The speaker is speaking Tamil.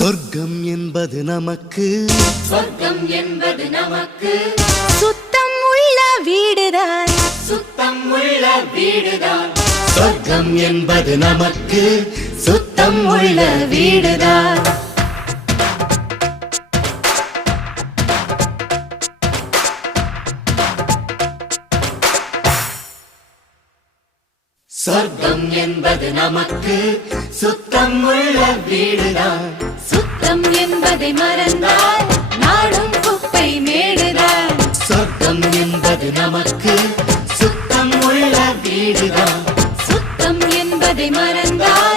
சொர்க்கம் என்பது நமக்கு சொர்க்கம் என்பது நமக்கு சுத்தம் உள்ள வீடுதான் சுத்தம் உள்ள வீடுதான் சொர்க்கம் என்பது நமக்கு சுத்தம் உள்ள வீடுதான் சொர்க்கம் என்பது நமக்கு சுத்தம் உள்ள வீடுதான் சுத்தம் என்பதை மறந்தால் நாடும் குப்பை மேடுதான் சொர்க்கம் என்பது நமக்கு சுத்தம் உள்ள வீடுதான் சுத்தம் என்பதை மறந்தால்